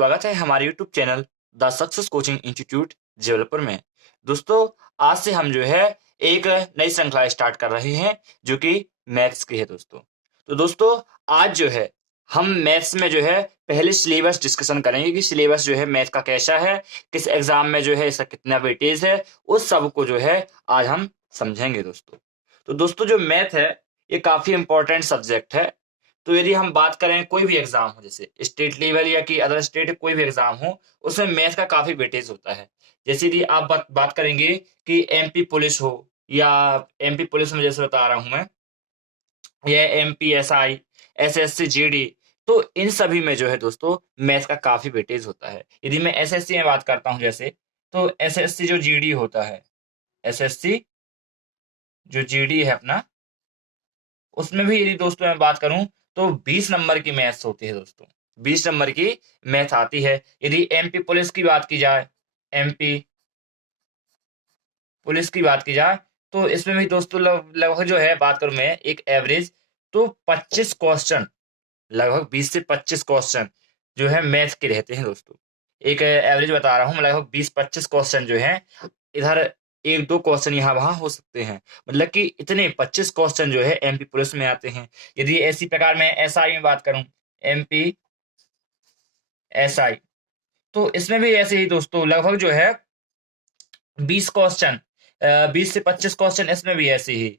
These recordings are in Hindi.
स्वागत है हमारे YouTube channel the success coaching institute developer में। दोस्तों, आज से हम जो है एक नई श्रृंखला स्टार्ट कर रहे हैं जो कि मैथ्स की है दोस्तों आज जो है हम मैथ्स में जो है पहले सिलेबस डिस्कशन करेंगे कि सिलेबस जो है मैथ का कैसा है, किस एग्जाम में जो है इसका कितना वेटेज है, उस सब को जो है आज हम समझेंगे दोस्तों जो मैथ है ये काफी इंपॉर्टेंट सब्जेक्ट है। तो यदि हम बात करें कोई भी एग्जाम हो, जैसे स्टेट लेवल या कि अदर स्टेट कोई भी एग्जाम हो, उसमें मैथ का काफी वेटेज होता है। जैसे यदि आप बात करेंगे कि एमपी पुलिस हो या एमपी पुलिस में जैसे बता रहा हूं मैं, या एमपी एसआई, एसएससी जीडी, तो इन सभी में जो है दोस्तों मैथ का काफी वेटेज होता है। यदि मैं एसएससी में बात करता हूं जैसे, तो एसएससी जो जीडी होता है, एसएससी जो जीडी है अपना, उसमें भी यदि दोस्तों मैं बात करूं तो 20 नंबर की मैथ्स होती है दोस्तों, 20 नंबर की मैथ आती है। यदि एमपी पुलिस की बात की जाए, एमपी पुलिस की बात की जाए, तो इसमें भी दोस्तों लगभग जो है बात करूं मैं एक एवरेज, तो 25 क्वेश्चन, लगभग 20 से 25 क्वेश्चन जो है मैथ के रहते हैं दोस्तों। एक एवरेज बता रहा हूँ, लगभग 20-25 क्वेश्चन जो है इधर, एक दो क्वेश्चन यहाँ वहां हो सकते हैं, मतलब कि इतने 25 क्वेश्चन जो है एमपी पुलिस में आते हैं। यदि ऐसी प्रकार मैं एसआई में बात करूं, एमपी एसआई, तो इसमें भी ऐसे ही दोस्तों लगभग जो है 20 क्वेश्चन, 20 से 25 क्वेश्चन इसमें भी ऐसे ही,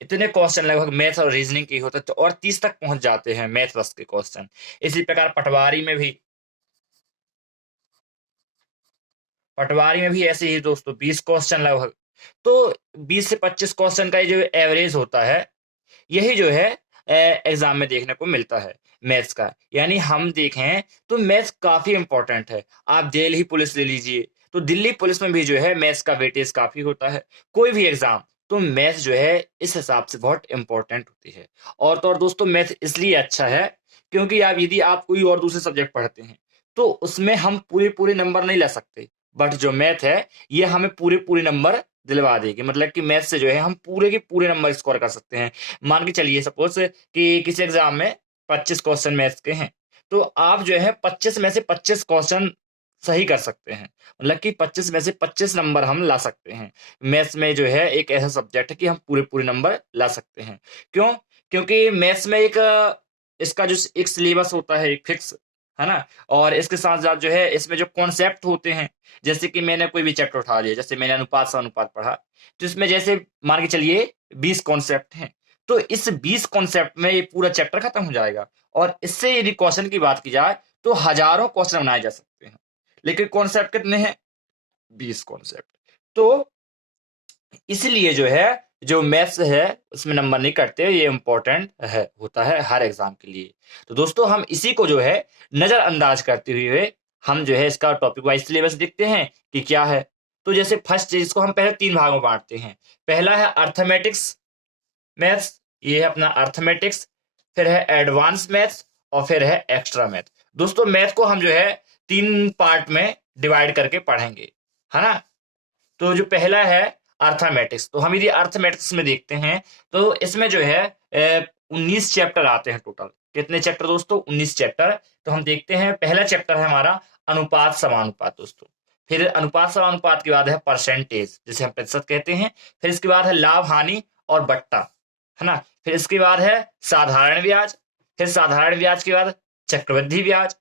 इतने क्वेश्चन लगभग मैथ और रीजनिंग के होते हैं, तो और 30 तक पहुंच जाते हैं मैथ बस के क्वेश्चन। इसी प्रकार पटवारी में भी ऐसे ही दोस्तों 20 क्वेश्चन लगभग, तो 20 से 25 क्वेश्चन का ये जो एवरेज होता है, यही जो है एग्जाम में देखने को मिलता है मैथ्स का। यानी हम देखें तो मैथ्स काफी इंपॉर्टेंट है। आप दिल्ली पुलिस ले लीजिए, तो दिल्ली पुलिस में भी जो है मैथ्स का वेटेज काफी होता है। कोई भी एग्जाम, तो मैथ्स जो है इस हिसाब से बहुत इंपॉर्टेंट होती है। और तो और दोस्तों मैथ इसलिए अच्छा है क्योंकि आप यदि आप कोई और दूसरे सब्जेक्ट पढ़ते हैं तो उसमें हम पूरे पूरे नंबर नहीं ला सकते, बट जो मैथ है ये हमें पूरे पूरे नंबर दिलवा देगी। मतलब कि मैथ से जो है हम पूरे के पूरे नंबर स्कोर कर सकते हैं। मान के चलिए सपोज कि किसी एग्जाम में 25 क्वेश्चन मैथ्स के हैं, तो आप जो है 25 में से 25 क्वेश्चन सही कर सकते हैं, मतलब कि 25 में से 25 नंबर हम ला सकते हैं। मैथ्स में जो है एक ऐसा सब्जेक्ट है कि हम पूरे पूरे नंबर ला सकते हैं। क्यों? क्योंकि मैथ्स में एक इसका जो एक सिलेबस होता है एक फिक्स, है ना। और इसके साथ साथ जो है इसमें जो कॉन्सेप्ट होते हैं, जैसे कि मैंने कोई भी चैप्टर उठा लिया, जैसे मैंने अनुपात समानुपात पढ़ा, तो इसमें जैसे मान के चलिए 20 कॉन्सेप्ट हैं, तो इस 20 कॉन्सेप्ट में ये पूरा चैप्टर खत्म हो जाएगा। और इससे यदि क्वेश्चन की बात की जाए तो हजारों क्वेश्चन बनाए जा सकते हैं, लेकिन कॉन्सेप्ट कितने हैं? 20 कॉन्सेप्ट। तो इसलिए जो है जो मैथ्स है उसमें नंबर नहीं कटते, ये इंपॉर्टेंट है, होता है हर एग्जाम के लिए। तो दोस्तों हम इसी को जो है नजरअंदाज करते हुए हम जो है इसका टॉपिक वाइज सिलेबस देखते हैं कि क्या है। तो जैसे फर्स्ट चीज को हम पहले 3 भागों में बांटते हैं। पहला है अर्थमेटिक्स मैथ्स, ये है अपना अर्थमेटिक्स, फिर है एडवांस मैथ्स, और फिर है एक्स्ट्रा मैथ। दोस्तों मैथ को हम जो है 3 पार्ट में डिवाइड करके पढ़ेंगे, है ना। तो जो पहला है अर्थमेटिक्स, तो हम यदि अर्थमेटिक्स में देखते हैं तो इसमें जो है 19 चैप्टर आते हैं टोटल। कितने चैप्टर दोस्तों? 19 चैप्टर। तो हम देखते हैं पहला चैप्टर है हमारा अनुपात समानुपात दोस्तों। फिर अनुपात समानुपात के बाद है परसेंटेज, जिसे हम प्रतिशत कहते हैं। फिर इसके बाद है लाभ हानि और बट्टा, है ना। फिर इसके बाद है साधारण ब्याज, फिर साधारण ब्याज के बाद चक्रवृद्धि ब्याज,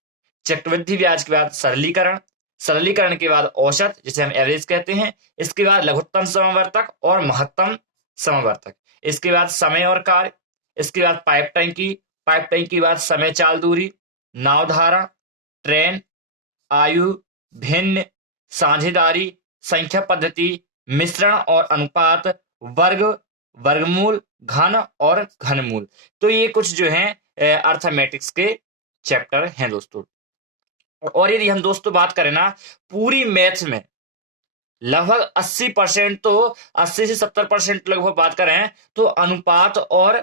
चक्रवृद्धि ब्याज के बाद सरलीकरण, सरलीकरण के बाद औसत, जिसे हम एवरेज कहते हैं। इसके बाद लघुत्तम समवर्तक और महत्तम समवर्तक। इसके बाद समय और कार्य। इसके बाद पाइप टंकी, पाइप टंकी के बाद समय चाल दूरी, नावधारा, ट्रेन, आयु, भिन्न, साझेदारी, संख्या पद्धति, मिश्रण और अनुपात, वर्ग, वर्गमूल, घन और घनमूल। तो ये कुछ जो है अर्थमेटिक्स के चैप्टर हैं दोस्तों। और यदि हम दोस्तों बात करें ना पूरी मैथ्स में लगभग 80%, तो 80 से 70% लगभग बात करें तो अनुपात और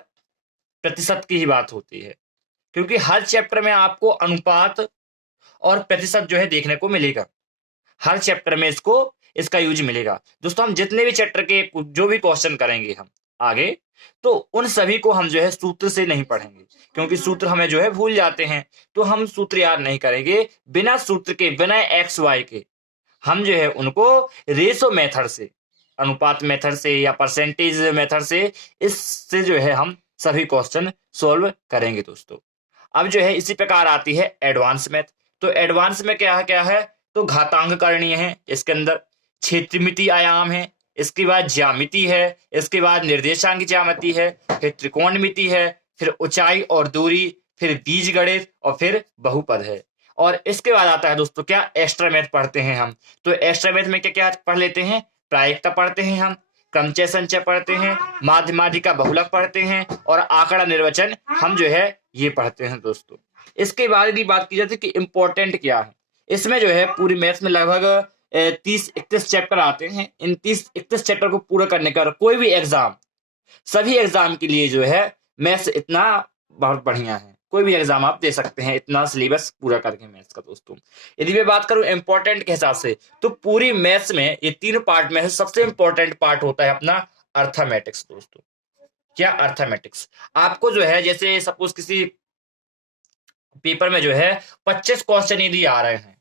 प्रतिशत की ही बात होती है। क्योंकि हर चैप्टर में आपको अनुपात और प्रतिशत जो है देखने को मिलेगा, हर चैप्टर में इसका यूज मिलेगा दोस्तों। हम जितने भी चैप्टर के जो भी क्वेश्चन करेंगे हम आगे, तो उन सभी को हम जो है सूत्र से नहीं पढ़ेंगे, क्योंकि सूत्र हमें जो है भूल जाते हैं, तो हम सूत्र याद नहीं करेंगे। बिना सूत्र के, बिना एक्स वाई के हम जो है उनको रेशो मेथड से, अनुपात मेथड से या परसेंटेज मेथड से, इससे जो है हम सभी क्वेश्चन सोल्व करेंगे दोस्तों। अब जो है इसी प्रकार आती है एडवांस मैथ। तो एडवांस में क्या है, तो घातांक करणीय है, इसके अंदर क्षेत्रमिति आयाम है, इसके बाद ज्यामिति है, इसके बाद निर्देशांक ज्यामिति है, फिर त्रिकोणमिति है, फिर ऊंचाई और दूरी, फिर बीजगणित और फिर बहुपद है। और इसके बाद आता है दोस्तों क्या, एक्स्ट्रा मैथ पढ़ते हैं हम। तो एक्स्ट्रा मैथ में क्या क्या पढ़ लेते हैं, प्रायिकता पढ़ते हैं हम, क्रमचय संचय पढ़ते हैं, माध्यमाधिका बहुलक पढ़ते हैं, और आंकड़ा निर्वचन हम जो है ये पढ़ते हैं दोस्तों। इसके बाद यदि बात की जाती है कि इंपॉर्टेंट क्या है, इसमें जो है पूरी मैथ्स में लगभग 30-31 चैप्टर आते हैं। इन 30-31 चैप्टर को पूरा करने का कोई भी एग्जाम, सभी एग्जाम के लिए जो है मैथ्स इतना बहुत बढ़िया है, कोई भी एग्जाम आप दे सकते हैं इतना सिलेबस पूरा करके मैथ्स का दोस्तों। यदि मैं बात करूं इंपॉर्टेंट के हिसाब से, तो पूरी मैथ्स में ये 3 पार्ट में से सबसे इंपॉर्टेंट पार्ट होता है अपना अर्थमेटिक्स दोस्तों। क्या, अर्थमेटिक्स। आपको जो है जैसे सपोज किसी पेपर में जो है 25 क्वेश्चन यदि आ रहे हैं,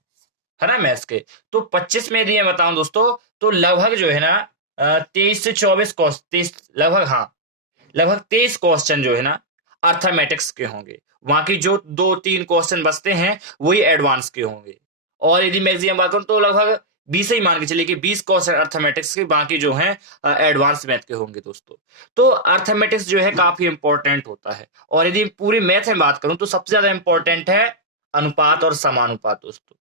है ना, मैथ्स के, तो 25 में यदि मैं बताऊं दोस्तों, तो लगभग जो है ना 23 से 24 क्वेश्चन, 23 लगभग, हाँ लगभग 23 क्वेश्चन जो है ना अर्थमेटिक्स के होंगे। बाकी जो 2-3 क्वेश्चन बचते हैं वही एडवांस के होंगे। और यदि मैक्सिमम बात करूं तो लगभग 20 ही मान के चलिए कि 20 क्वेश्चन अर्थमेटिक्स के, बाकी जो हैं एडवांस मैथ के होंगे दोस्तों। तो अर्थमेटिक्स जो है काफी इंपॉर्टेंट होता है। और यदि पूरी मैथ में बात करूं तो सबसे ज्यादा इंपॉर्टेंट है अनुपात और समानुपात दोस्तों।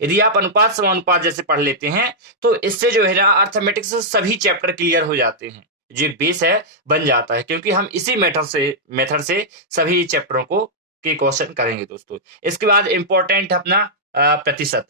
यदि आप अनुपात समानुपात जैसे पढ़ लेते हैं, तो इससे जो है ना अर्थमेटिक्स से सभी चैप्टर क्लियर हो जाते हैं, जो बेस है बन जाता है, क्योंकि हम इसी मेथड से सभी चैप्टरों को के क्वेश्चन करेंगे दोस्तों। इसके बाद इंपॉर्टेंट अपना प्रतिशत,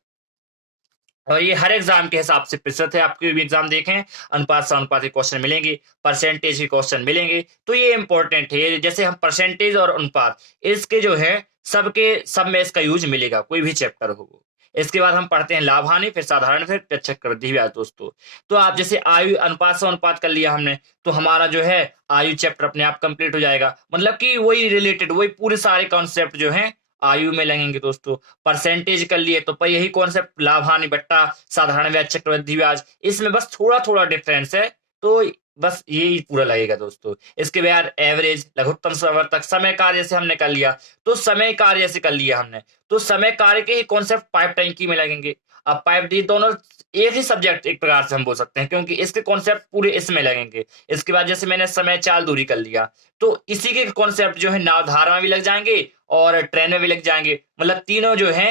और ये हर एग्जाम के हिसाब से प्रतिशत है। आपके भी एग्जाम देखें, अनुपात समानुपात के क्वेश्चन मिलेंगे, परसेंटेज के क्वेश्चन मिलेंगे, तो ये इंपॉर्टेंट है। जैसे हम परसेंटेज और अनुपात, इसके जो है सब में इसका यूज मिलेगा, कोई भी चैप्टर हो। इसके बाद हम पढ़ते हैं लाभ हानि, फिर साधारण, फिर प्रत्यक्ष वृद्धि ब्याज दोस्तों। तो आप जैसे आयु अनुपात से अनुपात कर लिया हमने, तो हमारा जो है आयु चैप्टर अपने आप कंप्लीट हो जाएगा, मतलब कि वही रिलेटेड, वही पूरे सारे कॉन्सेप्ट जो हैं आयु में लगेंगे दोस्तों। परसेंटेज कर लिए तो पर यही कॉन्सेप्ट लाभ हानि बट्टा साधारण ब्याज चक्रवृद्धि ब्याज, इसमें बस थोड़ा थोड़ा डिफरेंस है, तो बस यही पूरा लगेगा दोस्तों। इसके बाद एवरेज, लघुत्तम समवर्तक, समय कार्य से हमने कर लिया, तो समय कार्य से कर लिया हमने, तो समय कार्य के ही कॉन्सेप्ट पाइप टंकी में लगेंगे। अब पाइप डी दोनों एक ही सब्जेक्ट एक प्रकार से हम बोल सकते हैं, क्योंकि इसके कॉन्सेप्ट पूरे इसमें लगेंगे। इसके बाद जैसे मैंने समय चाल दूरी कर लिया, तो इसी के कॉन्सेप्ट जो है नावधारा में भी लग जाएंगे और ट्रेन में भी लग जाएंगे, मतलब तीनों जो है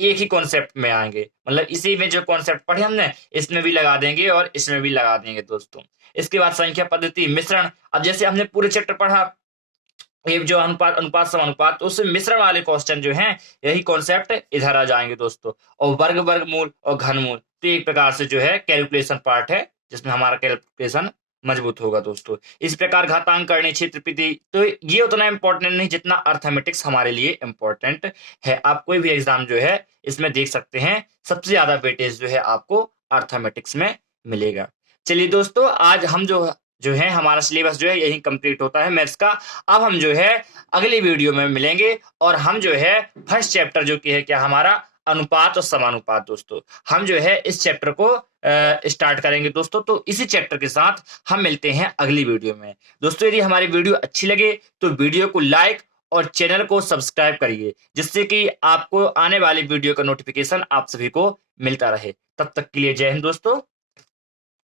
एक ही कॉन्सेप्ट में आएंगे, मतलब इसी में जो कॉन्सेप्ट पढ़े हमने इसमें भी लगा देंगे और इसमें भी लगा देंगे दोस्तों। इसके बाद संख्या पद्धति, मिश्रण, अब जैसे हमने पूरे चैप्टर पढ़ा ये जो अनुपात अनुपात समानुपात, तो उससे मिश्रण वाले क्वेश्चन जो हैं यही कॉन्सेप्ट इधर आ जाएंगे दोस्तों। और वर्ग, वर्गमूल और घनमूल, तो एक प्रकार से जो है कैलकुलेशन पार्ट है, जिसमें हमारा कैलकुलेशन मजबूत होगा दोस्तों। इस प्रकार घातांक करनी, क्षेत्रफल, तो ये उतना इंपॉर्टेंट नहीं जितना अर्थमेटिक्स हमारे लिए इंपॉर्टेंट है। आप कोई भी एग्जाम जो है इसमें देख सकते हैं, सबसे ज्यादा वेटेज जो है आपको अर्थमेटिक्स में मिलेगा। चलिए दोस्तों, आज हम जो है हमारा सिलेबस जो है यही कंप्लीट होता है मैथ्स का। अब हम जो है अगली वीडियो में मिलेंगे, और हम जो है फर्स्ट चैप्टर जो कि है क्या हमारा अनुपात और समानुपात दोस्तों, हम जो है इस चैप्टर को स्टार्ट करेंगे दोस्तों। तो इसी चैप्टर के साथ हम मिलते हैं अगली वीडियो में दोस्तों। यदि हमारी वीडियो अच्छी लगे तो वीडियो को लाइक और चैनल को सब्सक्राइब करिए, जिससे कि आपको आने वाली वीडियो का नोटिफिकेशन आप सभी को मिलता रहे। तब तक के लिए जय हिंद दोस्तों।